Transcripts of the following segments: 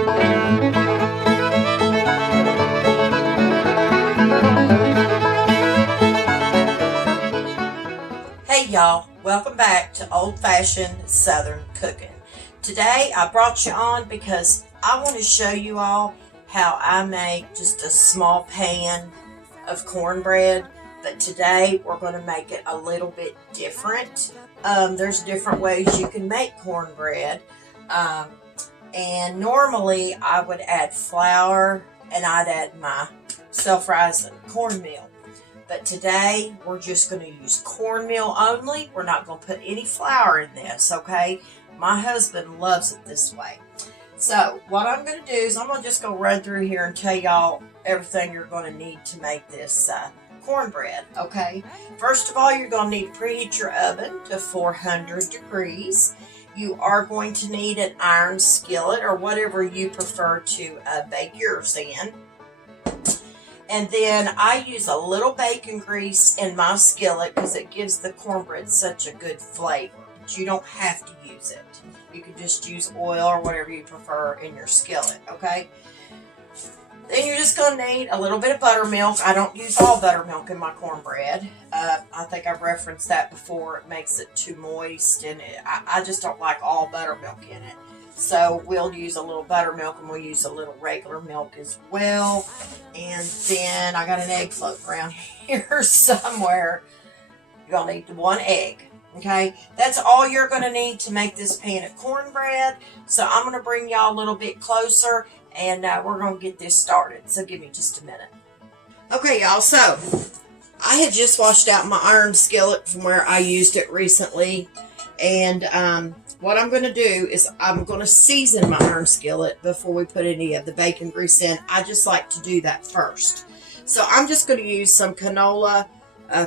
Hey y'all, welcome back to Old Fashioned Southern Cooking. Today I brought you on because I want to show you all how I make just a small pan of cornbread, but today we're going to make it a little bit different. There's different ways you can make cornbread, and normally I would add flour and I'd add my self-rising cornmeal. But today, we're just going to use cornmeal only. We're not going to put any flour in this, okay? My husband loves it this way. So, what I'm going to do is I'm going to just go run through here and tell y'all everything you're going to need to make this cornbread, okay? First of all, you're going to need to preheat your oven to 400 degrees. You are going to need an iron skillet or whatever you prefer to bake yours in. And then I use a little bacon grease in my skillet because it gives the cornbread such a good flavor. But you don't have to use it. You can just use oil or whatever you prefer in your skillet, okay? Then you're just going to need a little bit of buttermilk. I don't use all buttermilk in my cornbread. I think I've referenced that before. It makes it too moist, and I just don't like all buttermilk in it. So we'll use a little buttermilk, and we'll use a little regular milk as well. And then I got an egg floating around here somewhere. You're going to need one egg. Okay, that's all you're going to need to make this pan of cornbread. So I'm going to bring y'all a little bit closer, and we're going to get this started. So give me just a minute. Okay, y'all, so I had just washed out my iron skillet from where I used it recently. And what I'm going to do is I'm going to season my iron skillet before we put any of the bacon grease in. I just like to do that first. So I'm just going to use some canola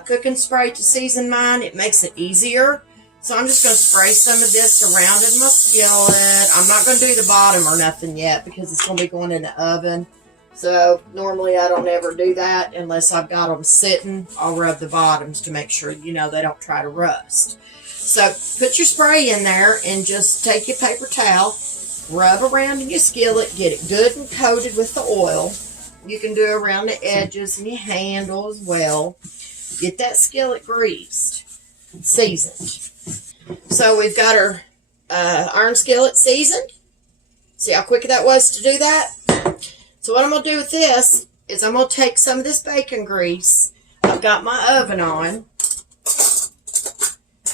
cooking spray to season mine. It makes it easier. So I'm just going to spray some of this around in my skillet. I'm not going to do the bottom or nothing yet because it's going to be going in the oven. So normally I don't ever do that unless I've got them sitting. I'll rub the bottoms to make sure, you know, they don't try to rust. So put your spray in there and just take your paper towel, rub around in your skillet, get it good and coated with the oil. You can do around the edges and your handle as well. Get that skillet greased, seasoned. So we've got our iron skillet seasoned. See how quick that was to do that? So what I'm going to do with this is I'm going to take some of this bacon grease. I've got my oven on.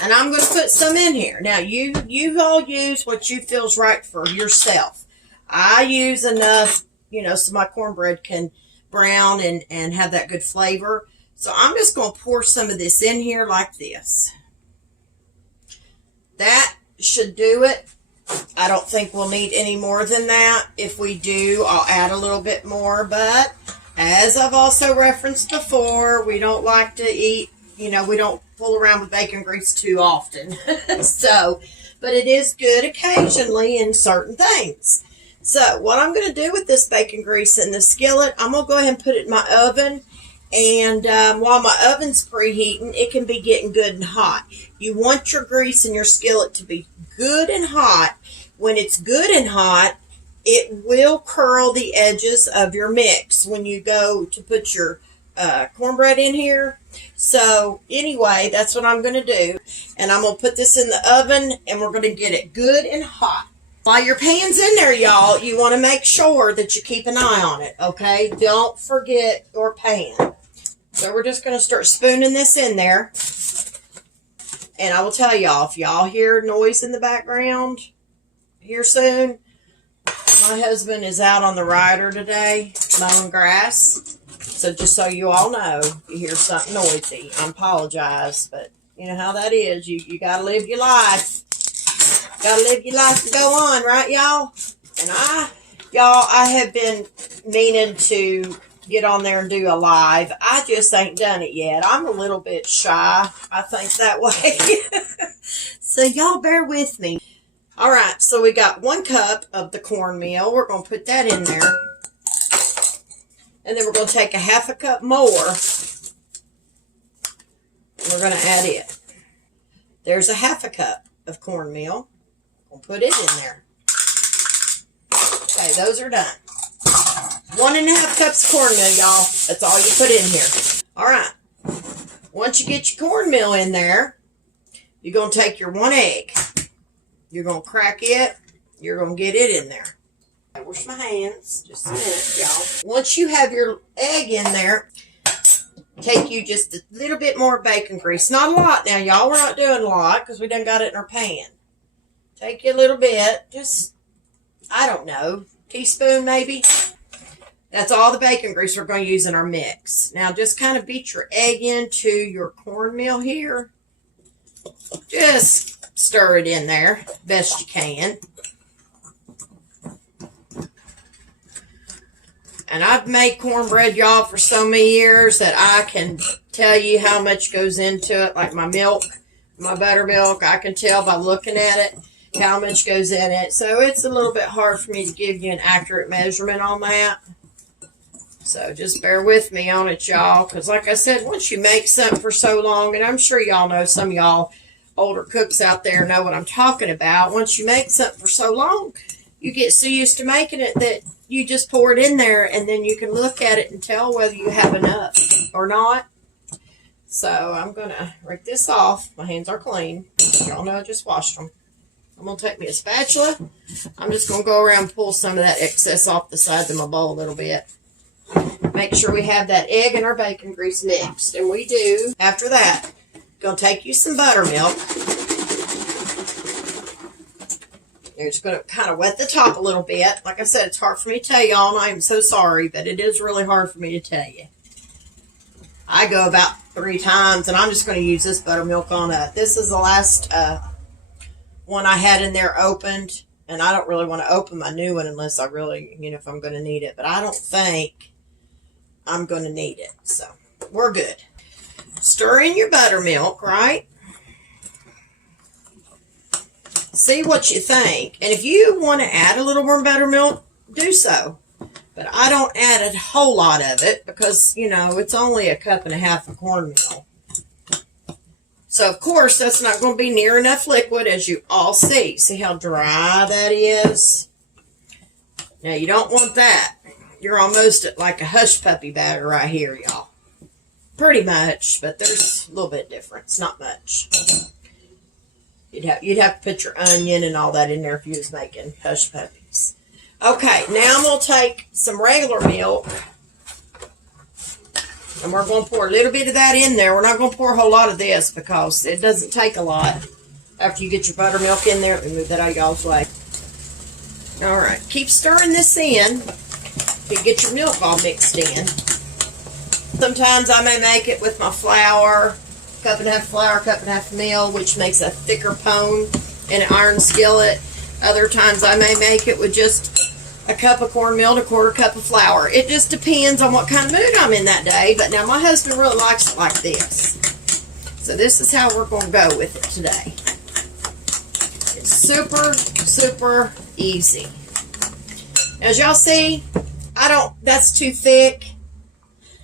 And I'm going to put some in here. Now, you all use what you feels right for yourself. I use enough, you know, so my cornbread can brown and have that good flavor. So I'm just going to pour some of this in here like this. That should do it. I don't think we'll need any more than that. If we do, I'll add a little bit more. But as I've also referenced before, we don't like to eat, you know, we don't fool around with bacon grease too often. But it is good occasionally in certain things. So what I'm going to do with this bacon grease in the skillet, I'm going to go ahead and put it in my oven. And while my oven's preheating, it can be getting good and hot. You want your grease in your skillet to be good and hot. When it's good and hot, it will curl the edges of your mix when you go to put your cornbread in here. So anyway, that's what I'm going to do. And I'm going to put this in the oven, and we're going to get it good and hot. While your pan's in there, y'all, you want to make sure that you keep an eye on it, okay? Don't forget your pan. So we're just going to start spooning this in there. And I will tell y'all, if y'all hear noise in the background here soon, my husband is out on the rider today mowing grass. So just so you all know, if you hear something noisy, I apologize. But you know how that is. You got to live your life. Got to live your life to go on, right, y'all? And I have been meaning to get on there and do a live. I just ain't done it yet. I'm a little bit shy, I think, that way. So y'all bear with me. All right, so we got 1 cup of the cornmeal. We're going to put that in there. And then we're going to take a 1/2 cup more. And we're going to add it. There's a 1/2 cup of cornmeal. We'll put it in there. Okay, those are done. 1.5 cups of cornmeal, y'all. That's all you put in here. All right. Once you get your cornmeal in there, you're going to take your 1 egg. You're going to crack it. You're going to get it in there. I wash my hands. Just a minute, y'all. Once you have your egg in there, take you just a little bit more bacon grease. Not a lot now, y'all. We're not doing a lot because we done got it in our pan. Take you a little bit. Just, I don't know, teaspoon maybe. That's all the bacon grease we're going to use in our mix. Now, just kind of beat your egg into your cornmeal here. Just stir it in there best you can. And I've made cornbread, y'all, for so many years that I can tell you how much goes into it. Like my milk, my buttermilk, I can tell by looking at it how much goes in it. So it's a little bit hard for me to give you an accurate measurement on that. So just bear with me on it, y'all, because like I said, once you make something for so long, and I'm sure y'all know, some of y'all older cooks out there know what I'm talking about. Once you make something for so long, you get so used to making it that you just pour it in there, and then you can look at it and tell whether you have enough or not. So I'm going to rake this off. My hands are clean. Y'all know I just washed them. I'm going to take me a spatula. I'm just going to go around and pull some of that excess off the sides of my bowl a little bit. Make sure we have that egg and our bacon grease mixed. And we do. After that, going to take you some buttermilk. You're just going to kind of wet the top a little bit. Like I said, it's hard for me to tell y'all, and I am so sorry, but it is really hard for me to tell you. I go about 3 times, and I'm just going to use this buttermilk on up. This is the last one I had in there opened, and I don't really want to open my new one unless I really, if I'm going to need it. But I don't think I'm going to need it, so we're good. Stir in your buttermilk, right? See what you think. And if you want to add a little more buttermilk, do so. But I don't add a whole lot of it because, it's only 1.5 cups of cornmeal. So, of course, that's not going to be near enough liquid, as you all see. See how dry that is? Now, you don't want that. You're almost at like a hush puppy batter right here, y'all. Pretty much, but there's a little bit difference. Not much. You'd have to put your onion and all that in there if you was making hush puppies. Okay, now I'm going to take some regular milk. And we're going to pour a little bit of that in there. We're not going to pour a whole lot of this because it doesn't take a lot. After you get your buttermilk in there, let me move that out of y'all's way. All right, keep stirring this in to get your milk all mixed in. Sometimes I may make it with my flour, 1.5 cups flour, 1.5 cups meal, which makes a thicker pone in an iron skillet. Other times I may make it with just 1 cup of cornmeal to 1/4 cup of flour. It just depends on what kind of mood I'm in that day. But now my husband really likes it like this. So this is how we're going to go with it today. It's super, super easy. As y'all see, that's too thick.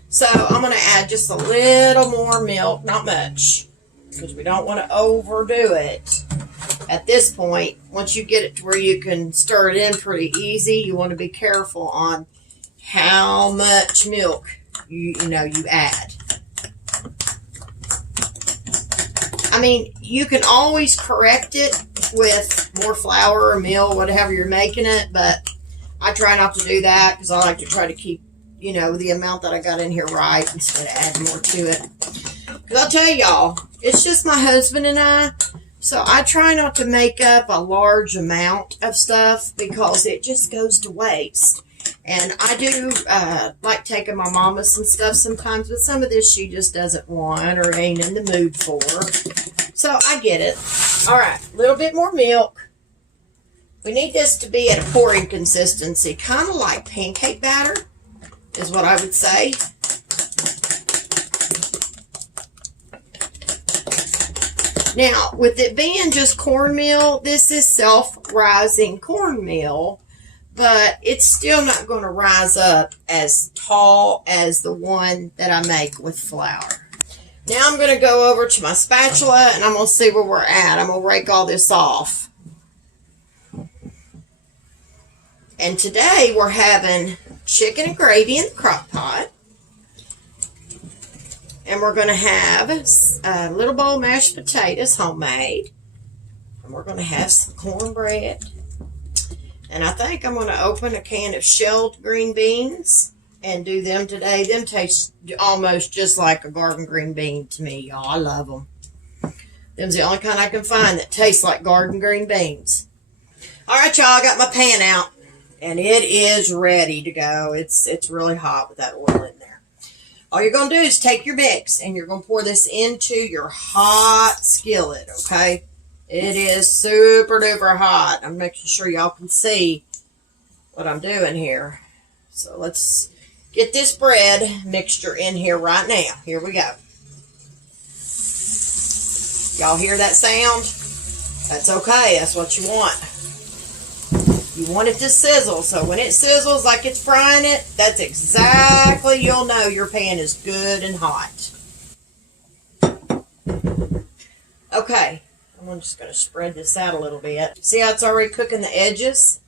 So I'm going to add just a little more milk, not much, because we don't want to overdo it. At this point, once you get it to where you can stir it in pretty easy, you want to be careful on how much milk you add. I mean, you can always correct it with more flour or meal, whatever you're making it, but I try not to do that because I like to try to keep, the amount that I got in here right instead of adding more to it. Because I'll tell y'all, it's just my husband and I. So I try not to make up a large amount of stuff because it just goes to waste. And I do like taking my mama some stuff sometimes, but some of this she just doesn't want or ain't in the mood for. So I get it. All right, a little bit more milk. We need this to be at a pouring consistency, kind of like pancake batter is what I would say. Now, with it being just cornmeal, this is self-rising cornmeal, but it's still not going to rise up as tall as the one that I make with flour. Now I'm going to go over to my spatula, and I'm going to see where we're at. I'm going to rake all this off. And today we're having chicken and gravy in the crock pot. And we're going to have a little bowl of mashed potatoes, homemade. And we're going to have some cornbread. And I think I'm going to open a can of shelled green beans and do them today. Them taste almost just like a garden green bean to me, y'all. I love them. Them's the only kind I can find that tastes like garden green beans. All right, y'all, I got my pan out. And it is ready to go. It's really hot with that oil in there. All you're going to do is take your mix and you're going to pour this into your hot skillet, okay? It is super duper hot. I'm making sure y'all can see what I'm doing here. So let's get this bread mixture in here right now. Here we go. Y'all hear that sound? That's okay. That's what you want. You want it to sizzle. So when it sizzles like it's frying it, that's exactly, you'll know your pan is good and hot. Okay. I'm just going to spread this out a little bit. See how it's already cooking the edges?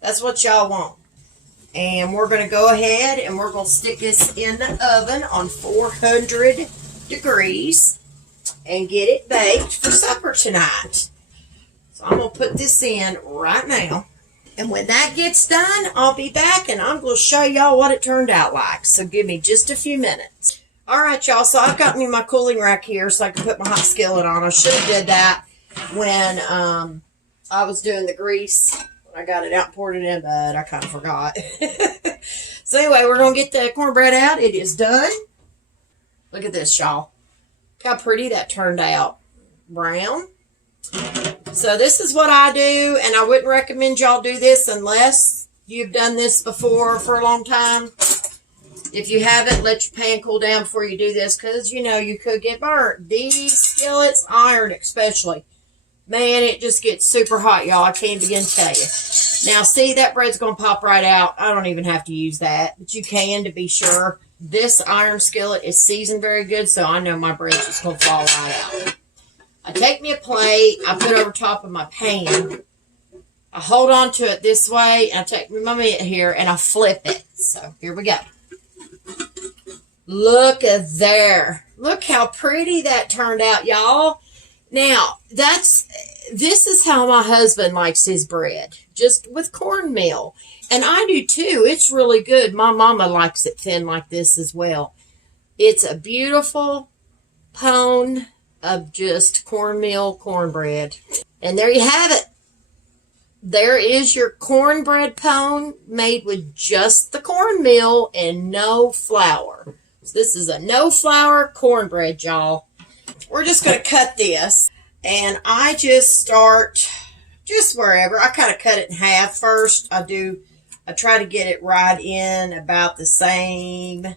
That's what y'all want. And we're going to go ahead and we're going to stick this in the oven on 400 degrees and get it baked for supper tonight. So I'm going to put this in right now. And when that gets done, I'll be back and I'm going to show y'all what it turned out like. So give me just a few minutes. All right, y'all. So I've got me my cooling rack here so I can put my hot skillet on. I should have did that when I was doing the grease. When I got it out and poured it in, but I kind of forgot. So anyway, we're going to get the cornbread out. It is done. Look at this, y'all. Look how pretty that turned out. Brown. So this is what I do, and I wouldn't recommend y'all do this unless you've done this before for a long time. If you haven't, let your pan cool down before you do this, because, you know, you could get burnt. These skillets, iron especially, man, it just gets super hot, y'all. I can't begin to tell you. Now, see, that bread's going to pop right out. I don't even have to use that, but you can to be sure. This iron skillet is seasoned very good, so I know my bread's just going to fall right out. I take me a plate, I put it over top of my pan. I hold on to it this way, and I take my mitt here, and I flip it. So, here we go. Look at there. Look how pretty that turned out, y'all. Now, this is how my husband likes his bread, just with cornmeal. And I do too. It's really good. My mama likes it thin like this as well. It's a beautiful pone of just cornmeal cornbread. And there you have it. There is your cornbread pone made with just the cornmeal and no flour. So this is a no flour cornbread, y'all. We're just going to cut this. And I just start just wherever. I kind of cut it in half first. I try to get it right in about the same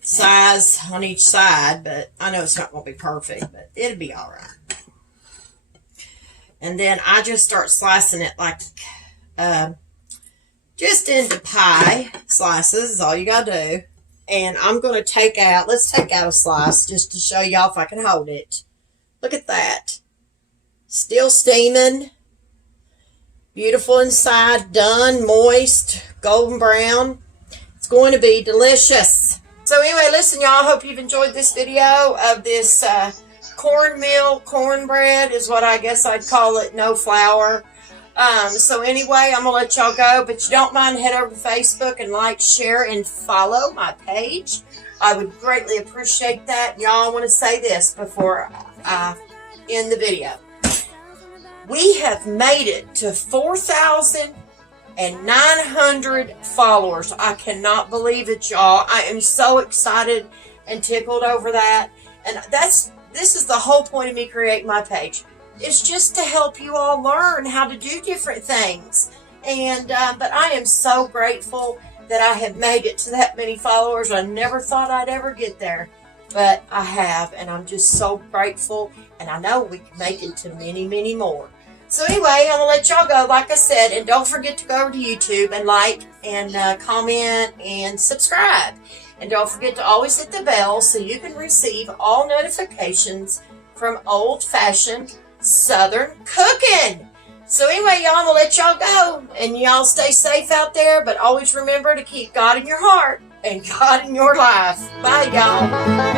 size on each side, but I know it's not going to be perfect, but it'll be all right. And then I just start slicing it like just into pie slices is all you got to do. And I'm going to let's take out a slice just to show y'all if I can hold it. Look at that. Still steaming. Beautiful inside, done, moist, golden brown. It's going to be delicious. So anyway, listen, y'all, I hope you've enjoyed this video of this cornmeal cornbread is what I guess I'd call it, no flour. So anyway, I'm going to let y'all go, but you don't mind, head over to Facebook and like, share, and follow my page. I would greatly appreciate that. Y'all, I want to say this before I end the video. We have made it to 4,900 followers. I cannot believe it, y'all. I am so excited and tickled over that. And this is the whole point of me creating my page. It's just to help you all learn how to do different things. And but I am so grateful that I have made it to that many followers. I never thought I'd ever get there, but I have, and I'm just so grateful. And I know we can make it to many, many more. So anyway, I'm going to let y'all go, like I said, and don't forget to go over to YouTube and like and comment and subscribe. And don't forget to always hit the bell so you can receive all notifications from Old Fashioned Southern Cooking. So anyway, y'all, I'm going to let y'all go. And y'all stay safe out there, but always remember to keep God in your heart and God in your life. Bye, y'all.